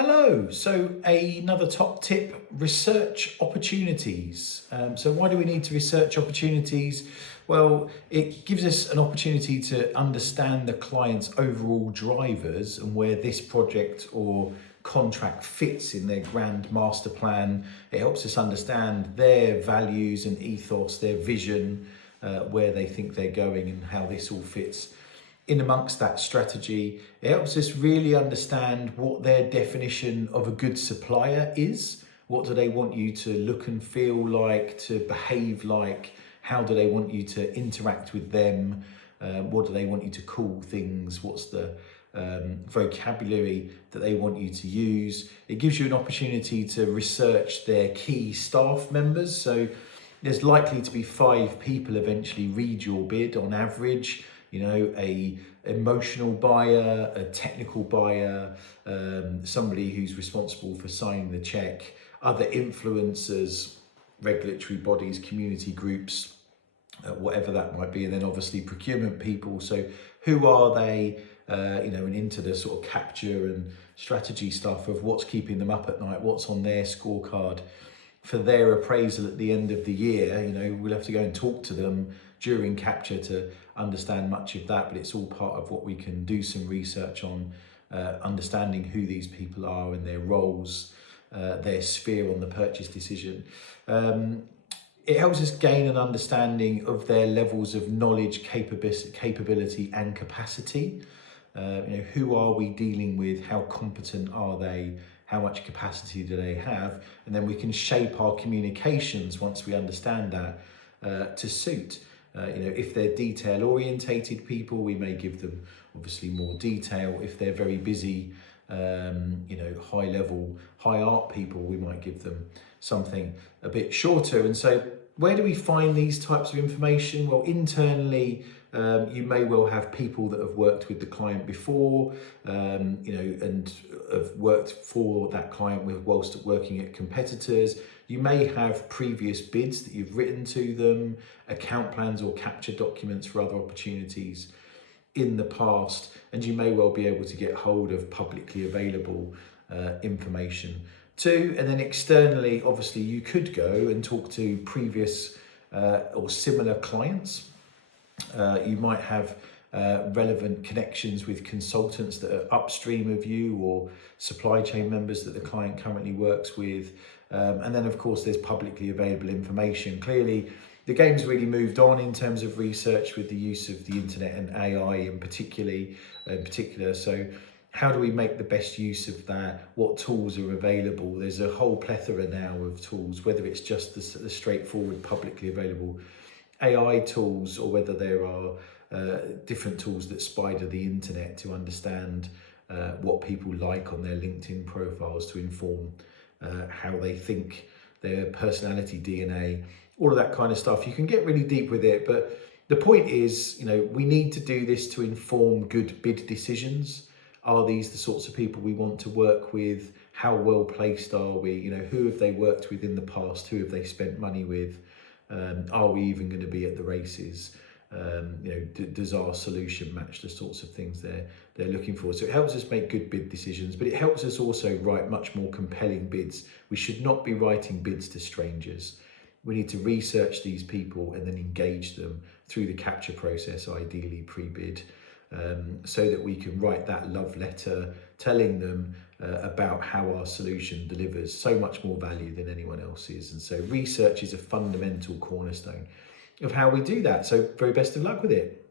Hello. So another top tip, research opportunities. So why do we need to research opportunities? Well, it gives us an opportunity to understand the client's overall drivers and where this project or contract fits in their grand master plan. It helps us understand their values and ethos, their vision, where they think they're going and how this all fits in amongst that strategy. It helps us really understand what their definition of a good supplier is. What do they want you to look and feel like, to behave like? How do they want you to interact with them? What do they want you to call things? What's the vocabulary that they want you to use? It gives you an opportunity to research their key staff members. So there's likely to be 5 people eventually read your bid on average. You know, a emotional buyer, a technical buyer, somebody who's responsible for signing the check, other influencers, regulatory bodies, community groups, whatever that might be, and then obviously procurement people. So who are they? And into the sort of capture and strategy stuff of what's keeping them up at night, what's on their scorecard for their appraisal at the end of the year. We'll have to go and talk to them during capture to understand much of that, but it's all part of what we can do some research on, understanding who these people are and their roles, their sphere on the purchase decision. It helps us gain an understanding of their levels of knowledge, capability and capacity. Who are we dealing with? How competent are they? How much capacity do they have? And then we can shape our communications once we understand that to suit. If they're detail orientated people, we may give them obviously more detail. If they're very busy, high level, high art people, we might give them something a bit shorter. And so where do we find these types of information? Well, internally, you may well have people that have worked with the client before, and have worked for that client whilst working at competitors. You may have previous bids that you've written to them, account plans or capture documents for other opportunities in the past, and you may well be able to get hold of publicly available information too. And then externally, obviously, you could go and talk to previous or similar clients. You might have relevant connections with consultants that are upstream of you or supply chain members that the client currently works with. And then, of course, there's publicly available information. Clearly, the game's really moved on in terms of research with the use of the internet and AI in particular. So how do we make the best use of that? What tools are available? There's a whole plethora now of tools, whether it's just the straightforward publicly available AI tools or whether there are different tools that spider the internet to understand what people like on their LinkedIn profiles to inform how they think, their personality DNA, all of that kind of stuff. You can get really deep with it, but the point is, we need to do this to inform good bid decisions. Are these the sorts of people we want to work with? How well placed are we? Who have they worked with in the past? Who have they spent money with? Are we even going to be at the races? Does our solution match the sorts of things they're looking for? So it helps us make good bid decisions, but it helps us also write much more compelling bids. We should not be writing bids to strangers. We need to research these people and then engage them through the capture process, ideally pre-bid, so that we can write that love letter telling them about how our solution delivers so much more value than anyone else's. And so research is a fundamental cornerstone of how we do that. So very best of luck with it.